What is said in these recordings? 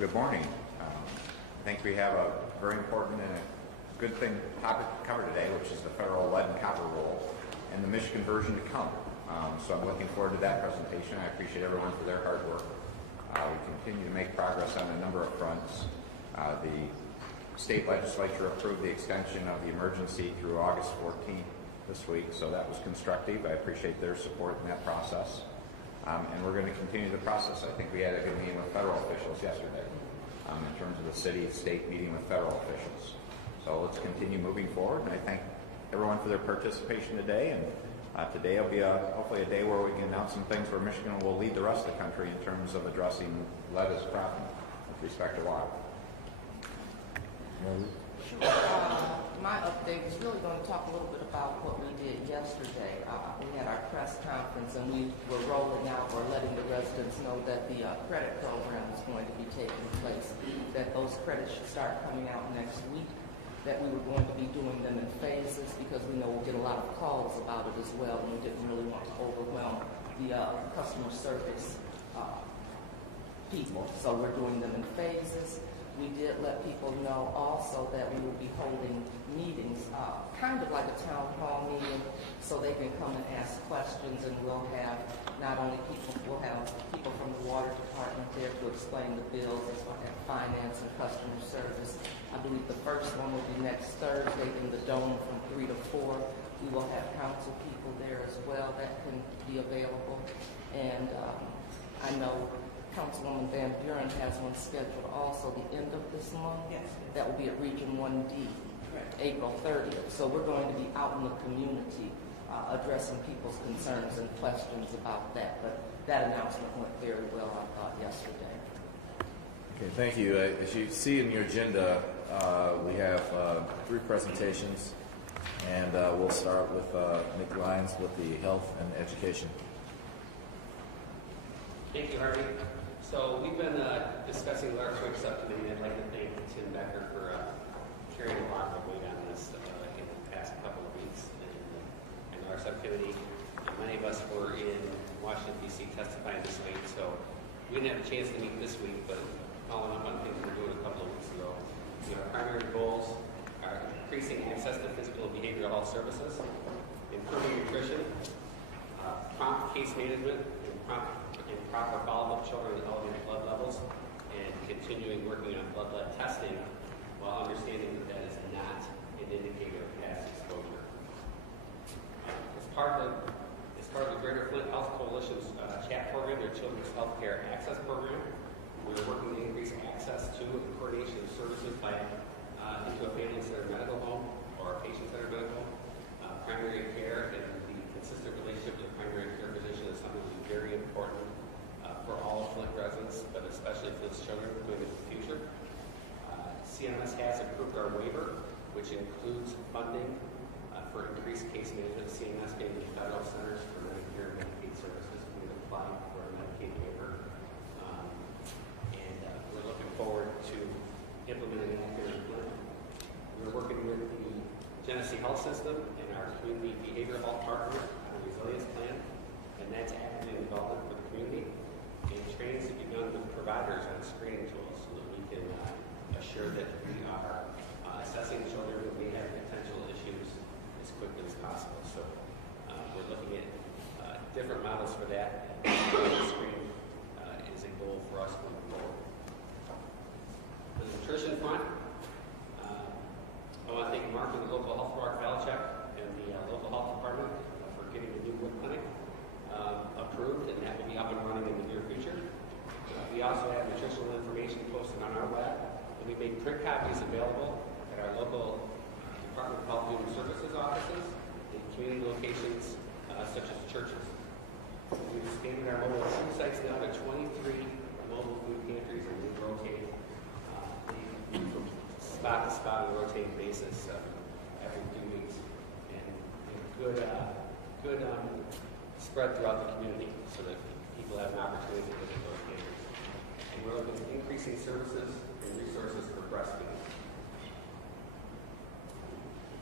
good morning. I think we have a very important and a good topic to cover today, which is the federal lead and copper rule and the Michigan version to come. So I'm looking forward to that presentation. I appreciate everyone for their hard work. We continue to make progress on a number of fronts. The state legislature approved the extension of the emergency through August 14th this week, so that was constructive. I appreciate their support in that process. And we're going to continue the process. I think we had a good meeting with federal officials yesterday in terms of the city and state meeting with federal officials. So let's continue moving forward, and I thank everyone for their participation today. And today will be hopefully a day where we can announce some things where Michigan will lead the rest of the country in terms of addressing lead as a problem with respect to water. My update is really going to talk a little bit about what we did yesterday. We had our press conference and we were rolling out or letting the residents know that the credit program is going to be taking place, that those credits should start coming out next week, that we were going to be doing them in phases because we know we'll get a lot of calls about it as well, and we didn't really want to overwhelm the customer service people. So we're doing them in phases. We did let people know also that we will be holding meetings, kind of like a town hall meeting, so they can come and ask questions, and we'll have not only we'll have people from the water department there to explain the bills, as well as finance and customer service. I believe the first one will be next Thursday in the Dome from 3 to 4. We will have council people there as well that can be available. And I know Councilwoman Van Buren has one scheduled also the end of this month. Yes. That will be at Region 1D, correct, April 30th. So we're going to be out in the community addressing people's concerns and questions about that. But that announcement went very well, I thought, yesterday. Okay, thank you. As you see in your agenda, we have 3 presentations, and we'll start with Nick Lyons with the health and education. Thank you, Harvey. So we've been discussing our FWICC subcommittee, and I'd like to thank Tim Becker for carrying a lot of weight on this in the past couple of weeks. And our subcommittee, many of us were in Washington, D.C. testifying this week, so we didn't have a chance to meet this week, but following up on things we were doing a couple of weeks ago. Our primary goals are increasing access to physical and behavioral health services, improving nutrition, prompt case management, and proper follow-up of children with elevated blood levels, and continuing working on blood lead testing while understanding that that is not an indicator of past exposure. As part of the Greater Flint Health Coalition's CHAP program, their Children's Healthcare Access Program, we're working to increase access to and coordination of services into a family-centered medical home or a patient-centered medical home. Primary care and the consistent relationship with the primary care physician is something that's very important for all Flint residents, but especially for those children going into the future. CMS has approved our waiver, which includes funding for increased case management. CMS being the Federal Centers for Medicare and Medicaid Services. We've applied for a Medicaid waiver, and we're looking forward to implementing that here in Flint. We're working with the Genesee Health System and our community behavioral health partner on a resilience plan, and that's actively in development for the community. And trainings to be done with providers on screening tools so that we can assure that we are assessing children who may have potential issues as quickly as possible. So we're looking at different models for that, and screening is a goal for us moving forward. For the nutrition front, I want to thank Mark and the local health Mark Valchek and the local health department for getting the new wood clinic approved, and that will be up and running in the near future. We also have nutritional information posted on our web, and we made print copies available at our local Department of Health and Human Services offices and community locations such as churches. We've expanded our mobile food sites now to 23 mobile food pantries, and we rotate from spot to spot on a rotating basis every 2 weeks, and good spread throughout the community so that people have an opportunity to visit those pantries. And we're looking at increasing services and resources for breastfeeding.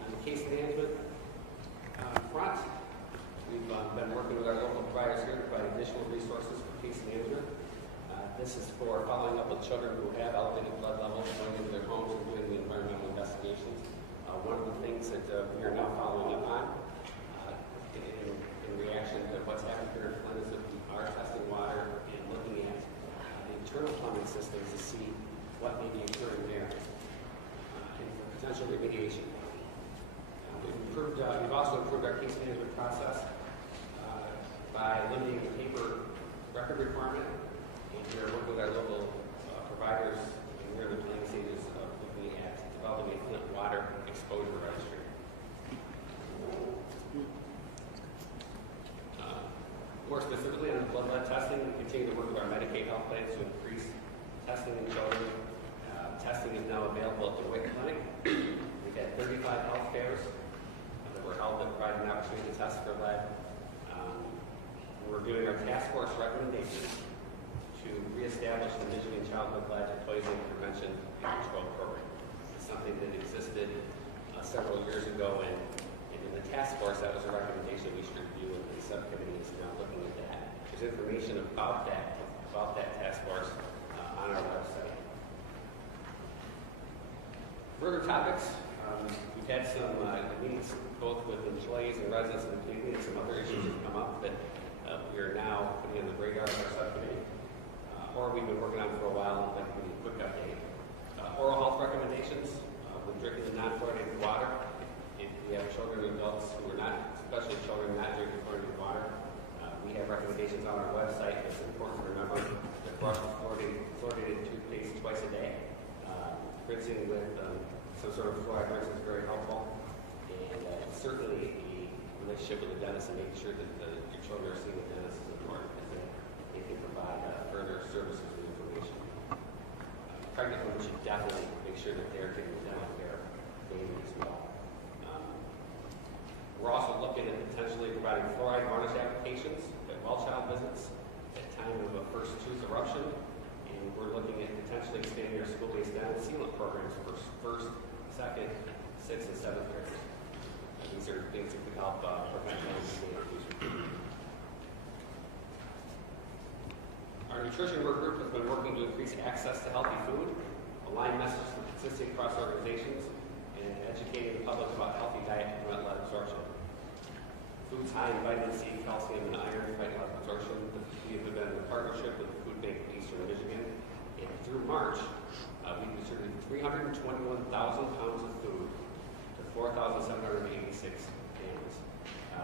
On the case management front, we've been working with our local providers here to provide additional resources for case management. This This is for following up with children who have elevated blood levels, going into their homes and doing the environmental investigations. One of the things that we are now following up on in reaction to what's happened here in Flint is that we are testing water and looking at the internal plumbing systems to see what may be occurring there and for potential remediation. We've also improved our case management process by limiting the paper record requirement. And we're working with our local providers, and we're in the planning stages of looking at developing a Flint water exposure registry. More specifically on the blood lead testing, we continue to work with our Medicaid health plans to increase testing in children. Testing is now available at the FWICC clinic. We've had 35 health fairs that were held that provide an opportunity to test for lead. We're doing our task force recommendations to reestablish the Michigan Childhood Lead Poisoning Prevention and Control Program. It's something that existed several years ago, and in the task force, that was a recommendation we should review, and the subcommittee is now looking at that. There's information about that task force on our website. Further topics, we've had some meetings both with employees and residents in the community, and some other issues have come up that we are now putting on the radar of our subcommittee, or we've been working on for a while, and like to give you a quick update. Oral health recommendations with drinking the non-fluoridated water. If we have children and adults who are not, especially children not drinking fluoridated water, we have recommendations on our website. It's important to remember to brush with fluoridated toothpaste twice a day. Rinsing with some sort of fluoride rinse is very helpful, and certainly the relationship with the dentist and making sure that your children are seeing the dentist is important because they can provide further services and information. Pregnant women should definitely make sure that they're getting the dental care they need as well. We're also looking at potentially providing fluoride varnish applications at well child visits at time of a first tooth eruption. And we're looking at potentially expanding our school-based dental sealant programs for first, second, sixth, and seventh graders. These are things that could help prevent dental. Our nutrition work group has been working to increase access to healthy food, align messages consistent across organizations, and educating the public about healthy diet to prevent lead absorption. Foods high in vitamin C, calcium, and iron fight lead absorption. We have been in a partnership with the Food Bank of Eastern Michigan, and through March, we distributed 321,000 pounds of food to 4,786 families.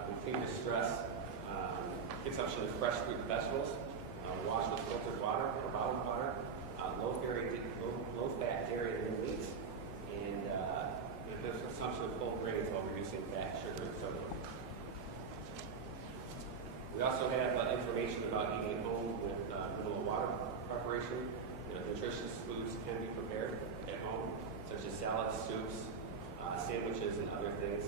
We continue to stress consumption of fresh fruit and vegetables, washed with filtered water or bottled water, low-fat dairy and lean meats, and the consumption of whole grains while reducing fat, sugar, and sodium. We also have information about eating at home with minimal water preparation. Nutritious foods can be prepared at home, such as salads, soups, sandwiches, and other things.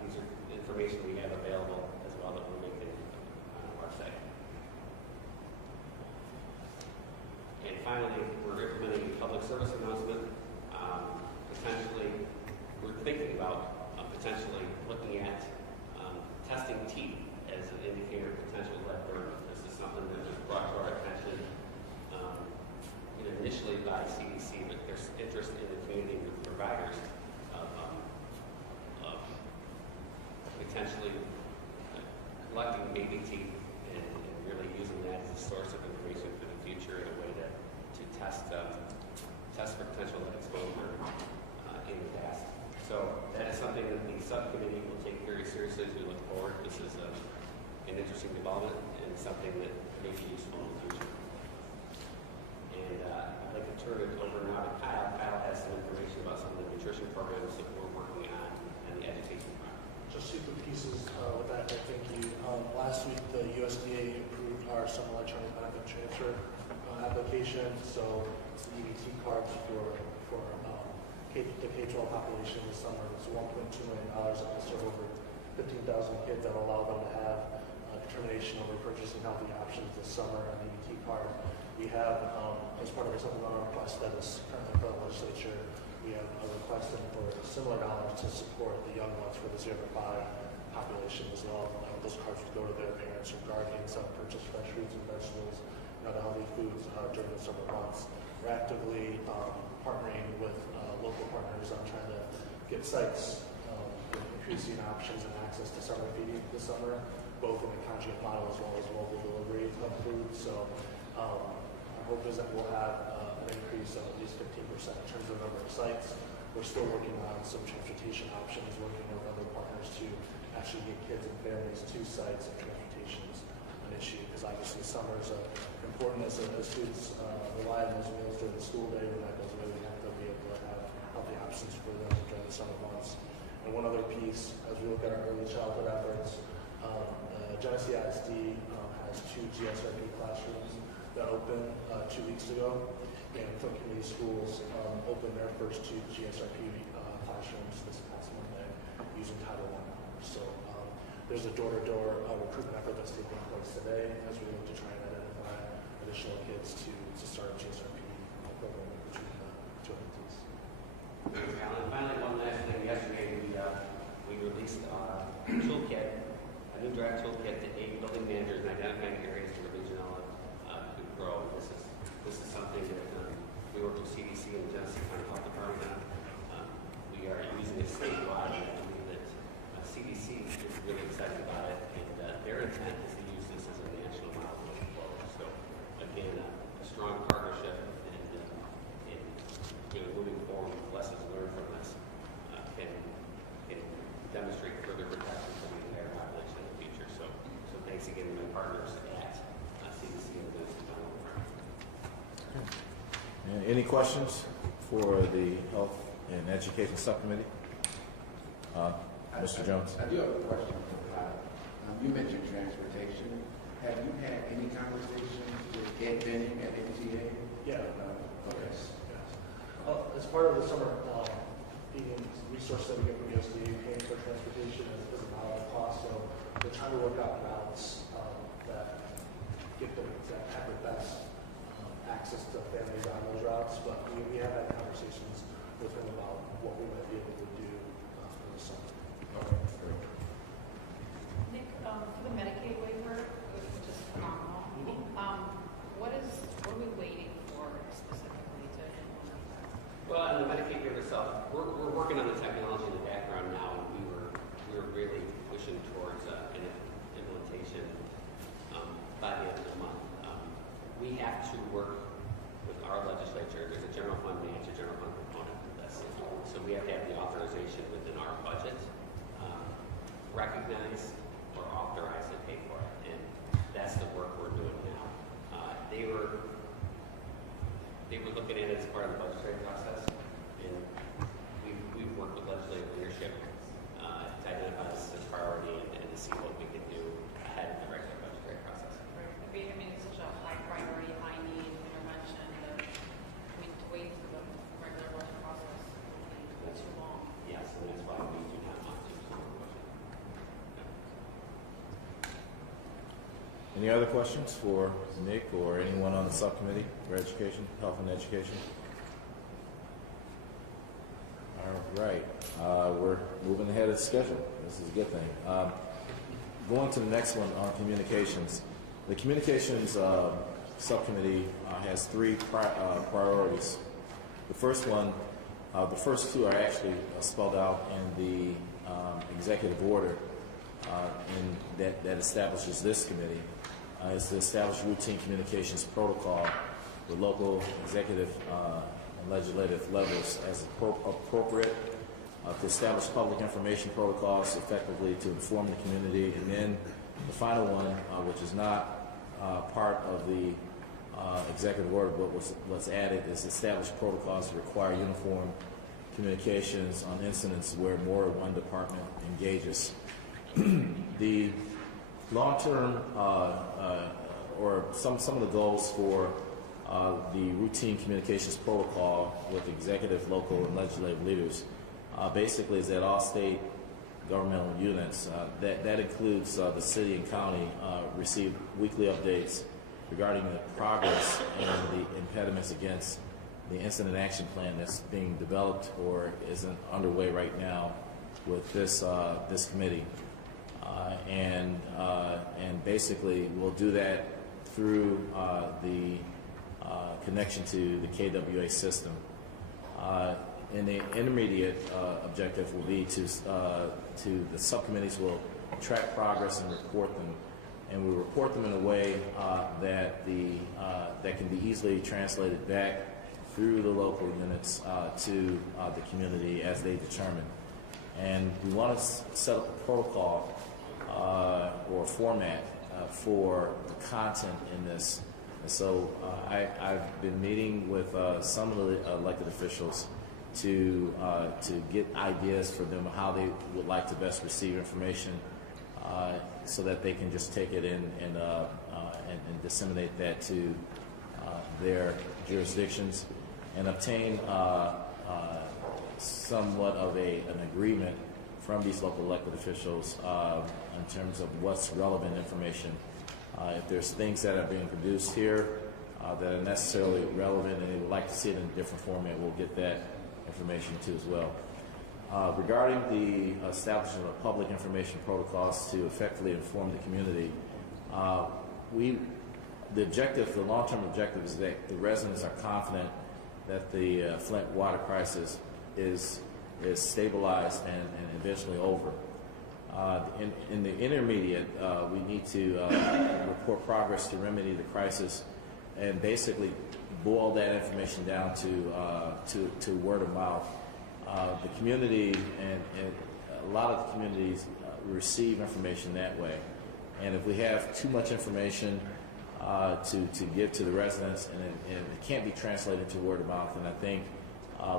These are information we have available as well that we're making on our website. And finally, we're implementing a public service announcement. Potentially, we're thinking about potentially looking at testing teeth as an indicator of potential lead burden. This is something that was brought to our attention initially by CDC, but there's interest in the community with providers of potentially collecting baby teeth and really using that as a source of information for the future in a way to test for potential lead exposure in the past. So that is something that the subcommittee will take very seriously as we look forward. This is an interesting development and something that may be useful in the future. And I'd like to turn it over now to Kyle. Kyle has some information about some of the nutrition programs that we're working on and the education front. Just two quick pieces with that. Thank you. Last week, the USDA approved our summer electronic benefit transfer application. So it's the EBT cards for the K-12 population this summer. It's $1.2 million that will serve over 15,000 kids that will allow them to have determination over purchasing healthy options this summer on the EBT card. We have, as part of a supplemental request that is currently for the legislature, we have a request for similar dollars to support the young ones for the 0 to 5 population as well. Those cards would go to their parents or guardians, purchase fresh fruits and vegetables, and the healthy foods during the summer months. We're actively partnering with local partners on trying to get sites with increasing options and access to summer feeding this summer, both in the conjugate model as well as mobile delivery of food. So our hope is that we'll have an increase of at least 15% in terms of the number of sites. We're still working on some transportation options, working with other partners to actually get kids and families to sites, and transportation is an issue because obviously summer is important as students rely on those meals during the school day. When that goes away, we have to be able to have healthy options for them during the summer months. And one other piece, as we look at our early childhood efforts, Genesee ISD has 2 GSRP classrooms that opened 2 weeks ago, and Cook Community Schools opened their first 2 GSRP classrooms this past Monday using Title I. So there's a door-to-door recruitment effort that's taking place today as we look to try and identify additional kids to start a GSRP program between the 2 entities. And finally, one last thing. Yesterday, we released a toolkit, a new draft toolkit to aid building managers in identifying areas where regional could grow. This is something that we work with CDC and the Genesee County Health Department on. We are using it statewide, and I believe that CDC is really excited about it, and their intent is to use this as a national model going forward. So, again, a strong partnership, and moving forward with lessons learned from this can demonstrate further protection for the entire population in the future. So thanks again to my partners at CDC and the Genesee County Health Department. Any questions for the Health and Education Subcommittee? Mr. Jones. I do have a question for Todd. You mentioned transportation. Have you had any conversations with Ed Benning at MTA? Yeah. Okay. Yes. As part of the summer feeding resource that we get from USDA, paying for transportation is a lot of cost. So we're trying to work out routes that get them that have the best access to families on those routes. But we have had conversations with him about what we might be able to do for the summer. Nick, for the Medicaid waiver, which is phenomenal, what are we waiting for specifically to implement that? Well, on the Medicaid waiver itself, we're working on the technology in the background now, and we were really pushing towards an implementation by the end of the month. We have to work with our legislature. There's a general fund match, a general fund component of this, so we have to have the authorization within our budget, recognize or authorize to pay for it, and that's the work we're doing now. They were looking at it as part of the budgetary process, and we've worked with legislative leadership to identify this as a priority and to see what we can do ahead of the regular budgetary process. Right. I mean, it's such a high priority, high need intervention that, to wait for the regular budget process would be too long. Yes, and that's why we do not want to use the budget. Any other questions for Nick or anyone on the subcommittee for education, health and education? All right. We're moving ahead of schedule. This is a good thing. Going to the next one on communications. The communications subcommittee has 3 priorities. The first one, the first 2 are actually spelled out in the executive order that establishes this committee. Is to establish routine communications protocol with local, executive, and legislative levels as appropriate, to establish public information protocols effectively to inform the community, and then the final one, which is not part of the executive order, but what's added, is establish protocols to require uniform communications on incidents where more than one department engages. The long-term or some of the goals for the routine communications protocol with executive, local, and legislative leaders basically is that all state governmental units, that includes the city and county, receive weekly updates regarding the progress and the impediments against the incident action plan that's being developed or is underway right now with this committee. And basically we'll do that through the connection to the KWA system. And the intermediate objective will be to the subcommittees will track progress and report them, and we report them in a way that can be easily translated back through the local units to the community as they determine. And we want to set up a protocol or a format for the content in this. And so I've been meeting with some of the elected officials to get ideas for them how they would like to best receive information, so that they can just take it in and disseminate that to their jurisdictions and obtain somewhat of an agreement from these local elected officials in terms of what's relevant information. If there's things that are being produced here that are necessarily relevant and they would like to see it in a different format, we'll get that information too as well. Regarding the establishment of public information protocols to effectively inform the community, the long-term objective is that the residents are confident that the Flint water crisis is stabilized and eventually over. In the intermediate, we need to report progress to remedy the crisis and basically boil that information down to word of mouth. The community and a lot of the communities receive information that way. And if we have too much information to give to the residents and it can't be translated to word of mouth, then I think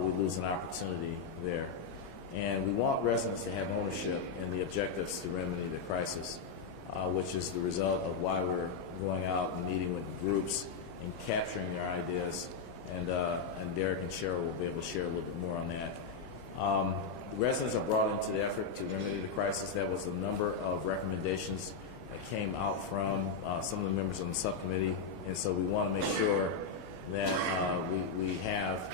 we lose an opportunity there. And we want residents to have ownership in the objectives to remedy the crisis, which is the result of why we're going out and meeting with groups and capturing their ideas. And Derek and Cheryl will be able to share a little bit more on that. The residents are brought into the effort to remedy the crisis. That was a number of recommendations that came out from some of the members on the subcommittee, and so we want to make sure that we have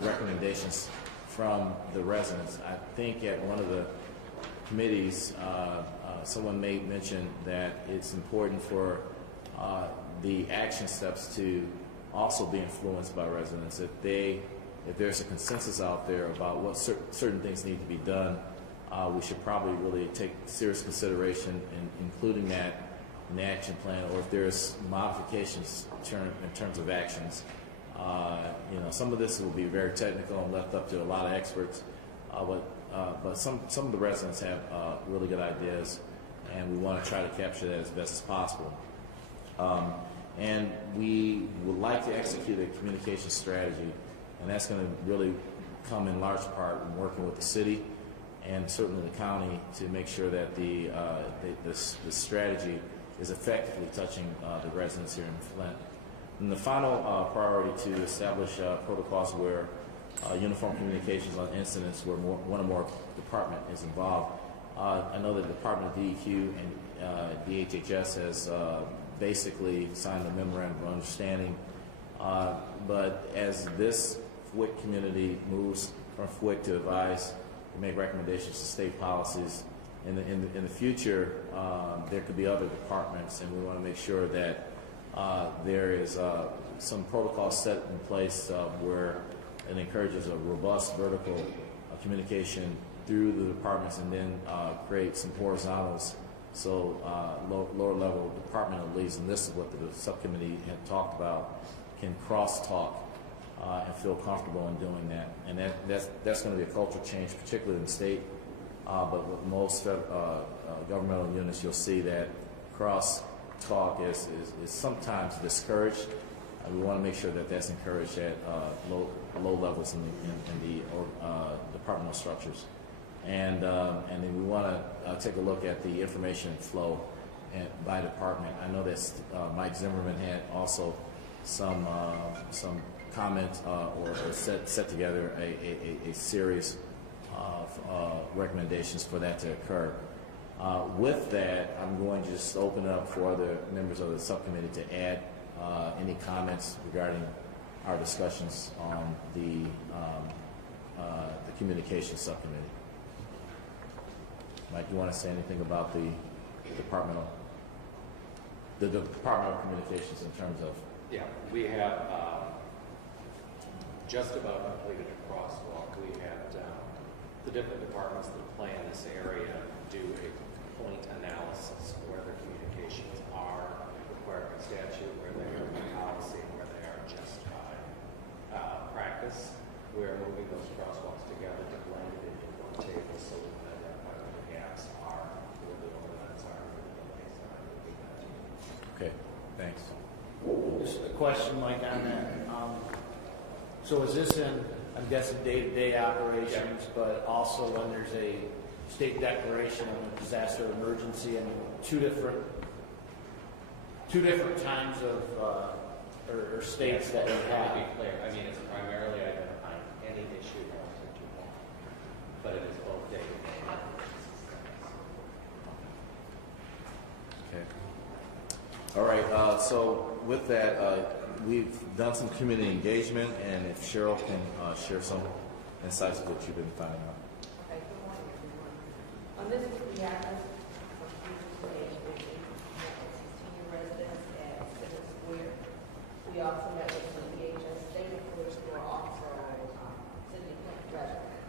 recommendations from the residents. I think at one of the committees, someone made mention that it's important for the action steps to also be influenced by residents. If there's a consensus out there about what certain things need to be done, we should probably really take serious consideration in including that in the action plan, or if there's modifications in terms of actions. Some of this will be very technical and left up to a lot of experts, but some of the residents have really good ideas, and we want to try to capture that as best as possible. And we would like to execute a communication strategy, and that's going to really come in large part in working with the city and certainly the county to make sure that the strategy is effectively touching the residents here in Flint. And the final priority to establish protocols where uniform communications on incidents where one or more department is involved. I know that the Department of DEQ and DHHS has basically signed a memorandum of understanding, but as this FWICC community moves from FWICC to advise and make recommendations to state policies, in the future there could be other departments, and we want to make sure that there is some protocol set in place where it encourages a robust vertical communication through the departments, and then create some horizontals so lower level departmental leads, and this is what the subcommittee had talked about, can cross-talk and feel comfortable in doing that. And that's going to be a cultural change, particularly in the state, but with most governmental units, you'll see that cross-talk is sometimes discouraged. We want to make sure that that's encouraged at low levels in the departmental structures. And then we want to take a look at the information flow by department. I know that Mike Zimmerman had also some comment or set together a series of recommendations for that to occur. With that, I'm going to just open it up for other members of the subcommittee to add any comments regarding our discussions on the communications subcommittee. Mike, you want to say anything about the the Department of Communications in terms of? Yeah, we have just about completed a crosswalk. We had the different departments that play in this area do a point analysis where their communications are required by statute, where they are by policy, and where they are just by practice. We are moving those crosswalks together to blend it into one table so we can identify where the gaps are, where the overlaps are, where the delays are. Okay, thanks. Just a question, Mike, on that. So is this in, I'm guessing, day-to-day operations, but also when there's a state declaration of a disaster emergency and two different times of or states that we To have? be clear, I mean, it's primarily identifying any issue relative to one, but it is both day-to-day operations. Okay. All right. So with that, we've done some community engagement, and if Cheryl can share some insights of what you've been finding out. Okay, good morning, everyone. This is the address of community engagement. We met with 16 residents at Center Square. We also met with some DHS state employees who are also City residents,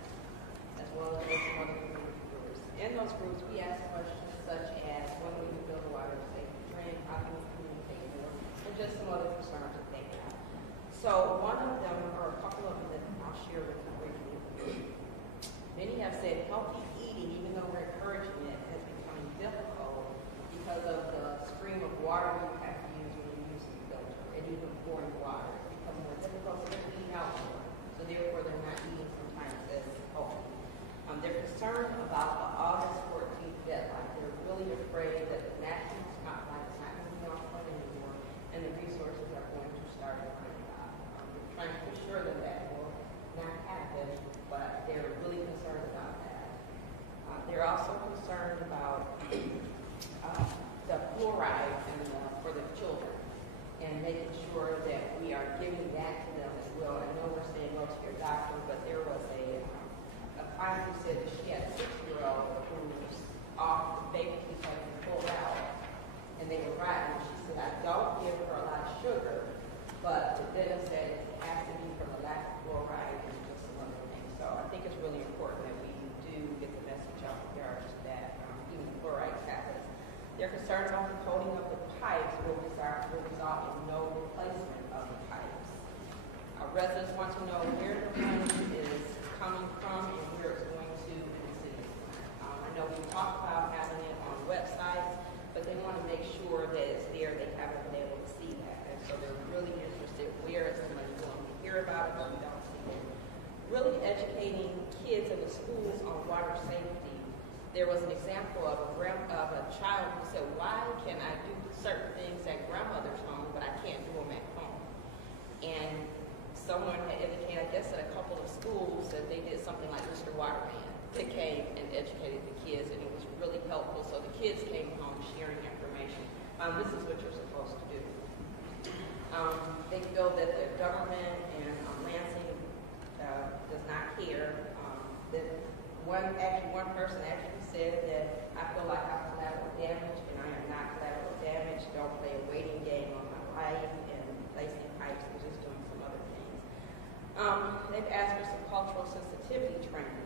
as well as with some other community groups. In those groups, we asked questions such as when will you build a water safety drain, how can we communicate more, and just some other concerns that they have. So one of them, or a couple of them that I'll share with you briefly. Many have said healthy eating, even though we're encouraging it, has become difficult because of the stream of water you have to use when you use the filter, and even pouring water. It becomes more difficult for them to eat out more, so therefore they're not eating sometimes as healthy. They're concerned about the August 14th deadline. They're really afraid that the national spotlight is not going to be on point anymore, and the resources are going to start running out. We're trying to assure them that will not happen, but they're really concerned about that. They're also concerned about the fluoride for the children and making sure that we are giving that to them as well. I know we're saying go to your doctor, but there was a client who said that she had a 6-year-old who was off, the baby teeth had been pulled out, and they were riding. She said, I don't give her a lot of sugar, but the dentist said it has to be from the lack of fluoride and just some other things. So I think it's really important that we do get the message out with regards to that, even fluoride tablets. They're concerned about the coating of the pipes will result in no replacement of the pipes. Our residents want to know where the money is coming from and where it's going to in the city. I know we talked about having it on websites, but they want to make sure that it's there. They haven't been able to see that. And so they're really interested where is the money going. We hear about it, but we don't see it. Really educating kids in the schools on water safety. There was an example of a child who said, why can I do certain things at grandmother's home, but I can't do them at home? And someone had indicated, I guess, at a couple of schools that they did something like Mr. Waterman. They came and educated the kids, and it was really helpful. So the kids came home sharing information. This is what you're supposed to do. They feel that the government and Lansing does not care. That one person actually said that I feel like I'm collateral damage, and I am not collateral damage. Don't play a waiting game on my life and lacing pipes and just doing some other things. They've asked for some cultural sensitivity training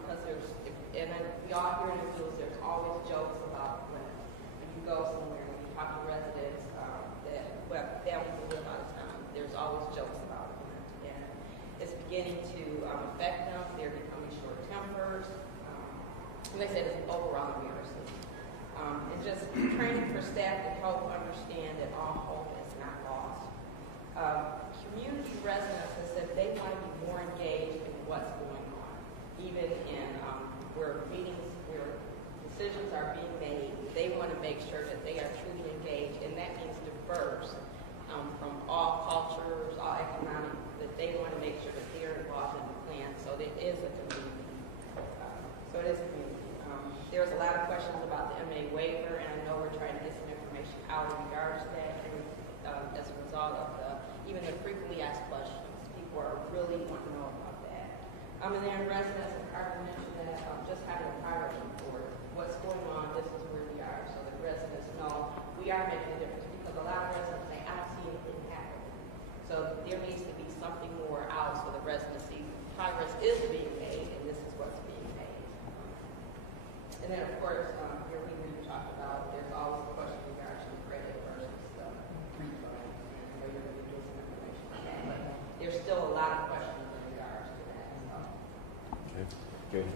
because we all hear in the news, there's always jokes about when you go somewhere, when you talk to residents that families who live out of town, there's always jokes about it. And it's beginning to affect them. They're becoming short-tempered. And they said it's an overall embarrassment. And just training for staff to help understand that all hope is not lost. Community residents have said they want to be more engaged in what's going on, even in where decisions are being made. They want to make sure that they are truly engaged, and that means diverse from all cultures, all economic, that they want to make sure that they're involved in the plan. So it is a community. There's a lot of questions about the MA waiver, and I know we're trying to get some information out in regards to that. And as a result of even the frequently asked questions, people are really wanting to know about that. And then residents have already mentioned that just having a priority report, what's going on, this is where we are, so the residents know we are making a difference because a lot of residents say, I don't see anything happen. So there needs to be something more out so the residents see progress is being made and this is what's being made. And then, of course, here we talked about there's always a question regarding credit versus refund, and I know you're going to get some information on that, but there's still a lot of questions in regards to that. So. Okay.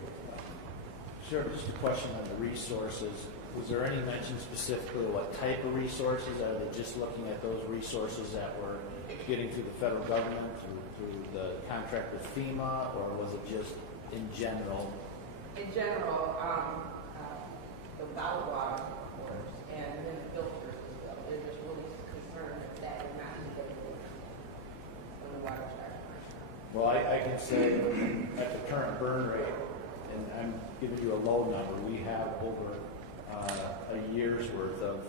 Sure, just a question on the resources. Was there any mention specifically what type of resources? Are they just looking at those resources that were getting through the federal government, through the contract with FEMA, or was it just in general? In general, the bottled water, of course, and then the filters as well. They're just really concerned that is not available when the water starts running. Well, I can say at the current burn rate, and I'm giving you a low number, we have over a year's worth of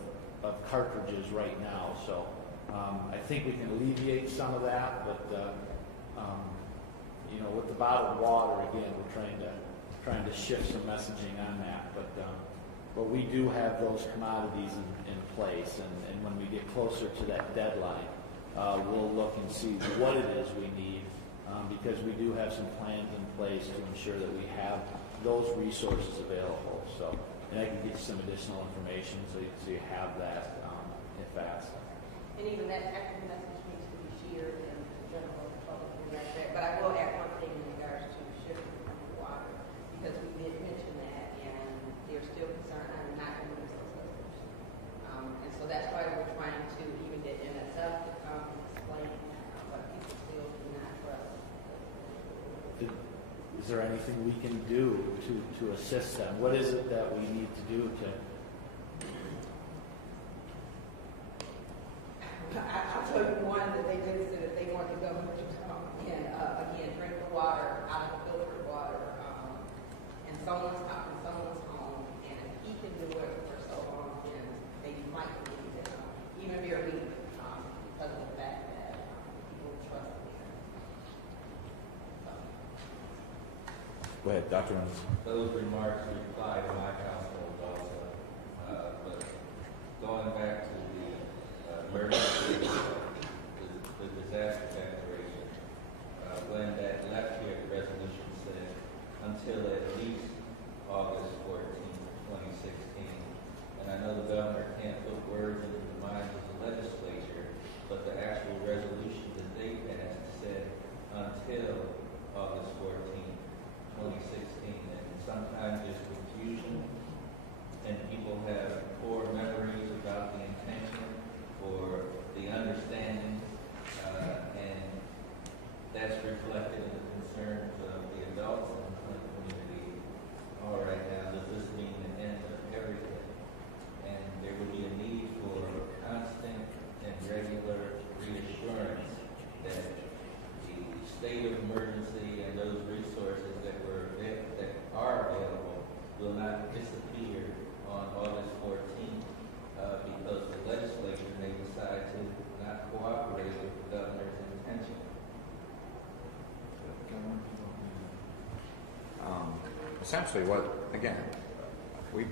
cartridges right now. So I think we can alleviate some of that, but you know, with the bottled water, again, we're trying to shift some messaging on that. But we do have those commodities in place, and when we get closer to that deadline, we'll look and see what it is we need, because we do have some plans in place to ensure that we have those resources available. So, and I can get you some additional information so you have that if asked. And even that active message needs to be shared in the general public and like that. But I will add one thing in regards to shifting from the water, because we did mention that, and they're still concerned on not doing those resolutions. And so that's why we're trying to even get NSF to come and explain that, but people still do not trust. Is there anything we can do to assist them? What is it that we need to do to? I'll tell you one that they did say that they want the government to come and again drink the water out of the filtered water, and someone's home, and if he can do it for so long, then they might believe it, even very because of the fact that people trust me. Go ahead, Dr. Reynolds. Those remarks apply to my household also. But going back to the emergency, the disaster declaration, when that last year resolution said until at least August 14, 2016, and I know the governor can't put words into the minds of the legislature, but the actual resolution that they passed said until August 14, 2016, and sometimes there's confusion and people have poor memories about the intention or the understanding, and that's reflected in the concerns of the adults in the community. All right, now does this mean the end of everything? And there will be a need for constant and regular reassurance that the state of emergency and those resources that are available will not disappear on August 14th because the legislature may decide to not cooperate with the governor's intention. Essentially again, we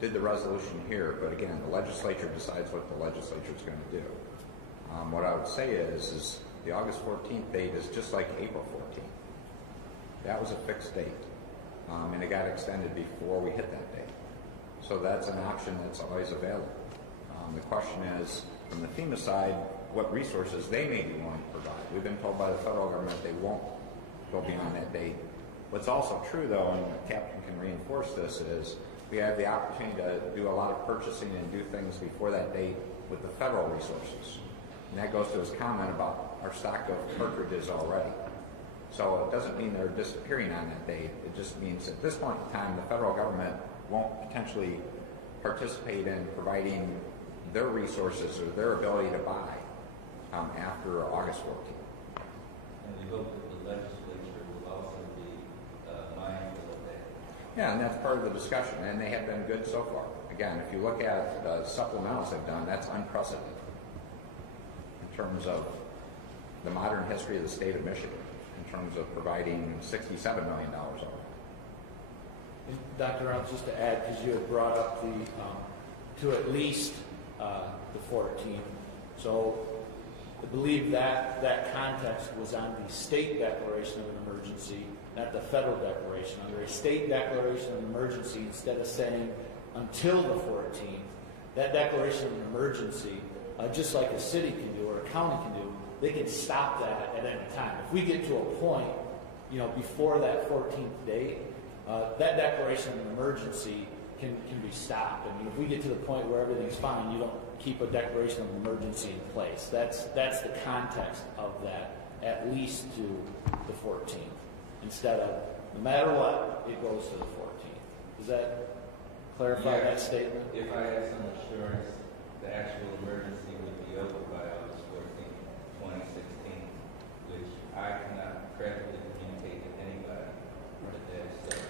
did the resolution here, but again, the legislature decides what the legislature is going to do. What I would say is the August 14th date is just like April 14th. That was a fixed date, and it got extended before we hit that date. So that's an option that's always available. The question is, from the FEMA side, what resources they may be willing to provide. We've been told by the federal government they won't go beyond that date. What's also true, though, and the captain can reinforce this, is we have the opportunity to do a lot of purchasing and do things before that date with the federal resources. And that goes to his comment about our stock of cartridges already. So it doesn't mean they're disappearing on that date. It just means at this point in time, the federal government won't potentially participate in providing their resources or their ability to buy after August 14th. And we hope that the legislature will also be mindful of that. Yeah, and that's part of the discussion, and they have been good so far. Again, if you look at the supplementals they've done, that's unprecedented in terms of the modern history of the state of Michigan, in terms of providing $67 million already. Dr. Reynolds, just to add, because you had brought up the to at least the 14th. So I believe that context was on the state declaration of an emergency, not the federal declaration. Under a state declaration of an emergency, instead of saying until the 14th, that declaration of an emergency, just like a city can do or a county can do, they can stop that at any time. If we get to a point, before that 14th date, that declaration of an emergency can be stopped. I mean, if we get to the point where everything's fine, you don't keep a declaration of emergency in place. That's the context of that, at least to the 14th. Instead of, no matter what, it goes to the 14th. Does that clarify that statement? If I had some assurance the actual emergency would be over by August 14, 2016, which I cannot credibly communicate to anybody today. So.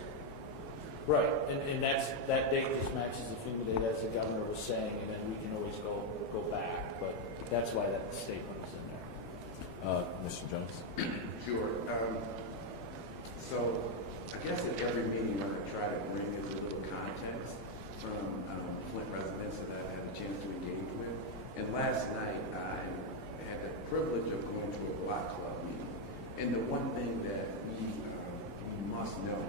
Right, and that date just matches the FEMA date, as the governor was saying, and then we can always go back, but that's why that statement is in there. Mr. Jones? Sure. So I guess at every meeting I'm going to try to bring is a little context from Flint residents that I've had a chance to engage with. And last night I had the privilege of going to a block club meeting. And the one thing that we must know,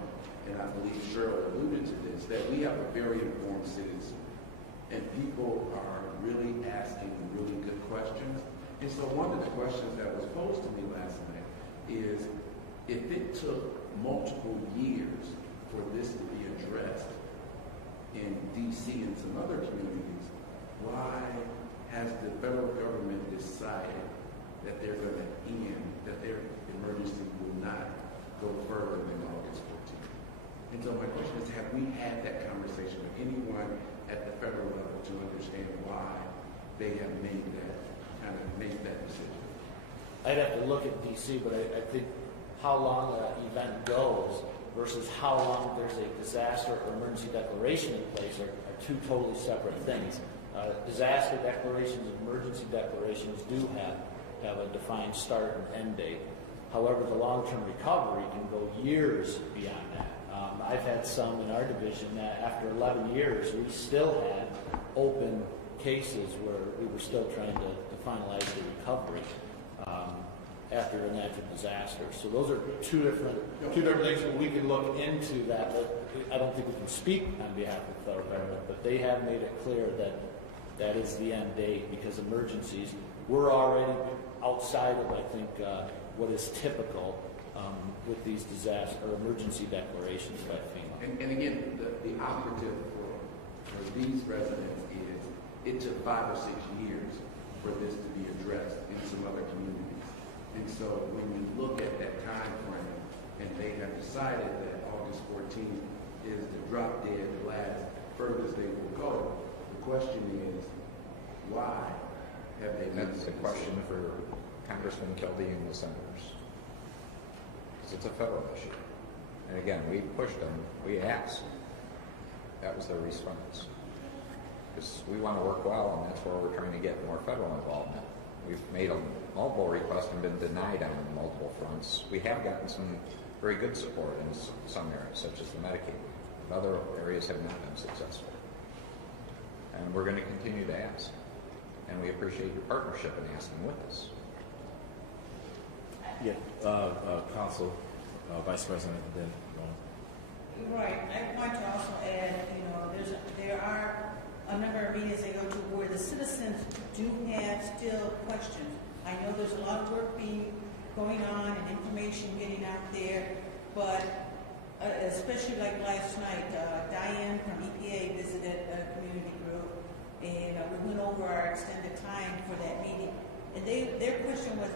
and I believe Cheryl alluded to this, that we have a very informed citizen. And people are really asking really good questions. And so one of the questions that was posed to me last night is, if it took multiple years for this to be addressed in D.C. and some other communities, why has the federal government decided that they're going to end, that their emergency will not go further than August 14th? And so my question is, have we had that conversation with anyone at the federal level to understand why they have made that decision? I'd have to look at D.C., but I think how long that event goes versus how long there's a disaster or emergency declaration in place are two totally separate things. Disaster declarations and emergency declarations do have a defined start and end date. However, the long-term recovery can go years beyond that. I've had some in our division that after 11 years, we still had open cases where we were still trying to finalize the recovery after a natural disaster. So those are two different things that we can look into that. But I don't think we can speak on behalf of the federal government, but they have made it clear that that is the end date, because emergencies, we're already outside of, I think, what is typical with these disaster or emergency declarations by FEMA. And again, the operative for these residents is it took 5 or 6 years for this to be addressed in some other communities. And so when you look at that time frame and they have decided that August 14th is the drop dead last furthest they will go, the question is, why have they made That's the question for Congressman Kildee and the senators. Because it's a federal issue. And again, we pushed them, we asked. That was their response. Because we want to work well, and that's where we're trying to get more federal involvement. We've made multiple requests and been denied on multiple fronts. We have gotten some very good support in some areas, such as the Medicaid. But other areas have not been successful. And we're going to continue to ask. And we appreciate your partnership in asking with us. Yeah, Council Vice President, then. Right. I want to also add, there are a number of meetings they go to where the citizens do have still questions. I know there's a lot of work going on and information getting out there, but especially like last night, Diane from EPA visited a community group, and we went over our extended time for that meeting. And their question was,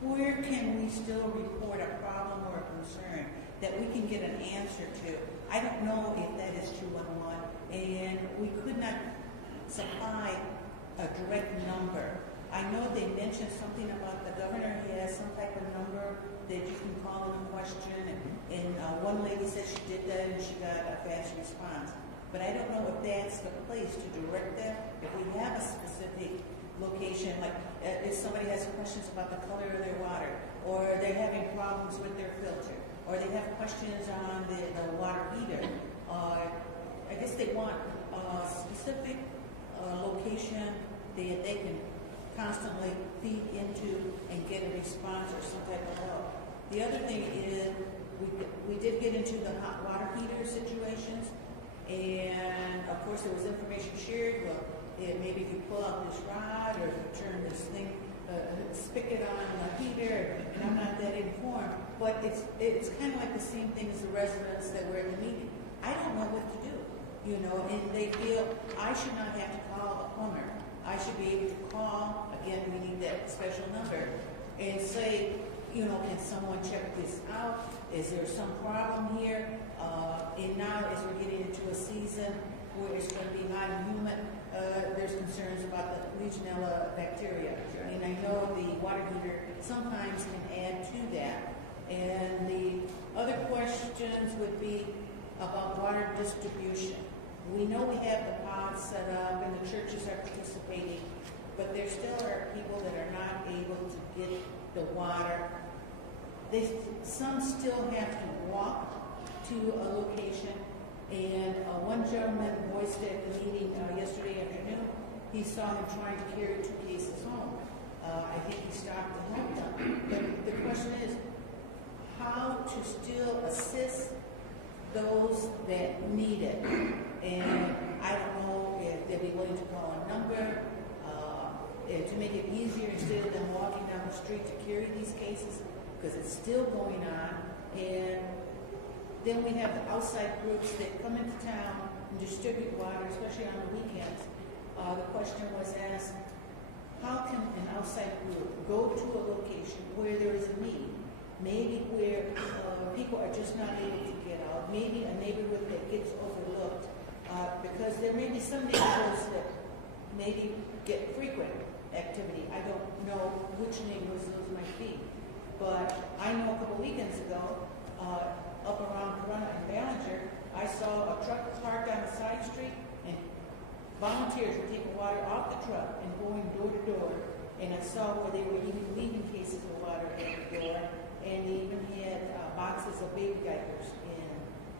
where can we still report a problem or a concern that we can get an answer to? I don't know if that is 211, and we could not supply a direct number. I know they mentioned something about the governor. He has some type of number that you can call in a question, and one lady said she did that and she got a fast response. But I don't know if that's the place to direct that. If we have a specific location, like if somebody has questions about the color of their water, or they're having problems with their filter, or they have questions on the water heater, I guess they want a specific location that they can constantly feed into and get a response or some type of help. The other thing is we did get into the hot water heater situations, and of course there was information shared. Well, maybe if you pull out this rod or if you turn this thing, spigot on the heater, and I'm not that informed, but it's kind of like the same thing as the residents that were in the meeting. I don't know what to do, you know, and they feel I should not have to call a plumber. I should be able to call, again, we need that special number, and say, you know, can someone check this out? Is there some problem here? And now as we're getting into a season where it's going to be hot and humid, there's concerns about the Legionella bacteria. And I know the water heater sometimes can add to that. And the other questions would be about water distribution. We know we have the pods set up and the churches are participating, but there still are people that are not able to get the water. Some still have to walk to a location, and one gentleman voiced at the meeting yesterday afternoon, he saw him trying to carry 2 cases home. I think he stopped and helped them. But the question is, how to still assist those that need it. And I don't know if they'll be willing to call a number to make it easier instead of them walking down the street to carry these cases, because it's still going on. And then we have the outside groups that come into town and distribute water, especially on the weekends. The question was asked, how can an outside group go to a location where there is a need, maybe where people are just not able to get out, maybe a neighborhood that gets overlooked, because there may be some neighborhoods that maybe get frequent activity. I don't know which neighborhoods those might be, but I know a couple weekends ago, up around Corona and Ballinger, I saw a truck parked on a side street, and volunteers were taking water off the truck and going door to door, and I saw where they were even leaving cases of water at the door, and they even had boxes of baby diapers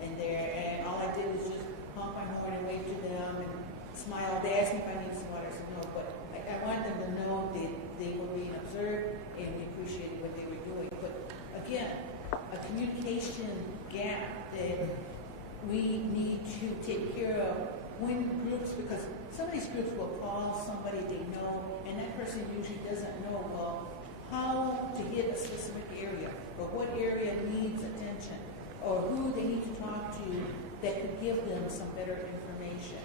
in there, and all I did was just honk my horn and wave to them and smile. They asked me if I needed some water, I said no, but I wanted them to know that they were being observed and we appreciated what they were doing. But again, a communication gap that we need to take care of when groups, because some of these groups will call somebody they know, and that person usually doesn't know, well, how to hit a specific area, or what area needs attention, or who they need to talk to that could give them some better information.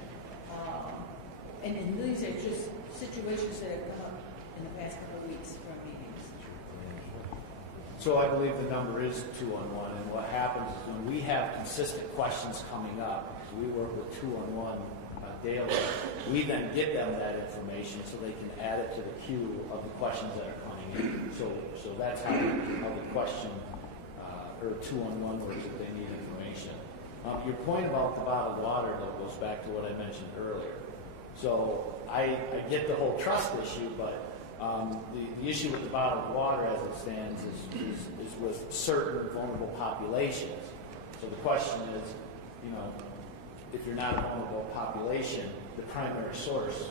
And these are just situations that have come up in the past couple of weeks from meetings. So I believe the number is 211, and what happens is when we have consistent questions coming up, we work with 211 daily, we then get them that information so they can add it to the queue of the questions that are coming in. So that's how the question or 211 works if they need information. Your point about the bottled water, though, goes back to what I mentioned earlier. So I get the whole trust issue, but the issue with the bottled water as it stands is with certain vulnerable populations. So the question is, if you're not a vulnerable population, the primary source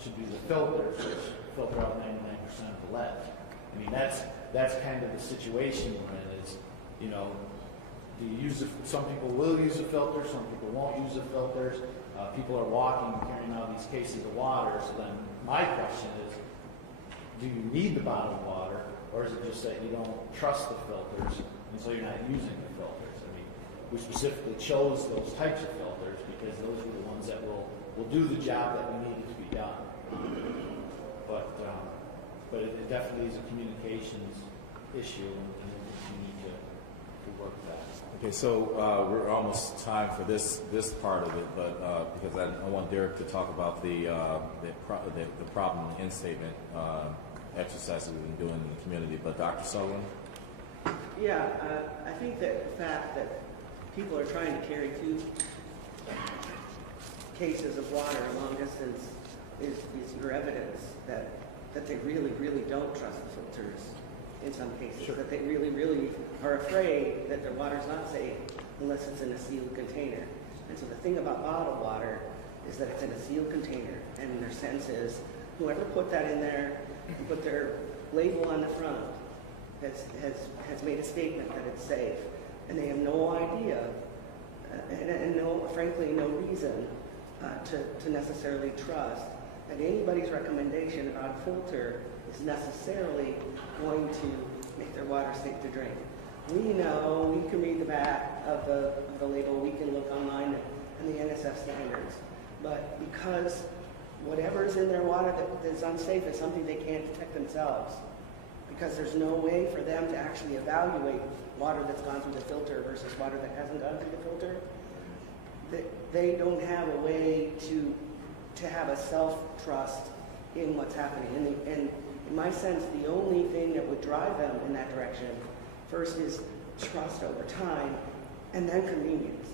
should be the filters, which filter out 99% of the lead. I mean, that's kind of the situation we're in. Is do you use some people will use a filter, some people won't use the filters. People are walking and carrying out these cases of water. So then my question is, do you need the bottled water, or is it just that you don't trust the filters, and so you're not using the filters? I mean, we specifically chose those types of filters because those are the ones that will do the job that we needed to be done. But it definitely is a communications issue, and we need to work that. Okay, so we're almost time for this part of it, but because I want Derek to talk about the problem in statement exercises we've been doing in the community. But Dr. Sullivan? Yeah, I think that the fact that people are trying to carry 2 cases of water a long distance is your evidence that they really, really don't trust the filters in some cases. Sure. That they really, really are afraid that their water's not safe unless it's in a sealed container. And so the thing about bottled water is that it's in a sealed container, and their sense is, whoever put that in there and put their label on the front has made a statement that it's safe, and they have no idea and no, frankly, no reason to necessarily trust that anybody's recommendation about a filter is necessarily going to make their water safe to drink. We know, we can read the back of the label, we can look online and the NSF standards, but because whatever's in their water that is unsafe is something they can't detect themselves, because there's no way for them to actually evaluate water that's gone through the filter versus water that hasn't gone through the filter. They don't have a way to have a self-trust in what's happening. And in my sense, the only thing that would drive them in that direction, first is trust over time, and then convenience.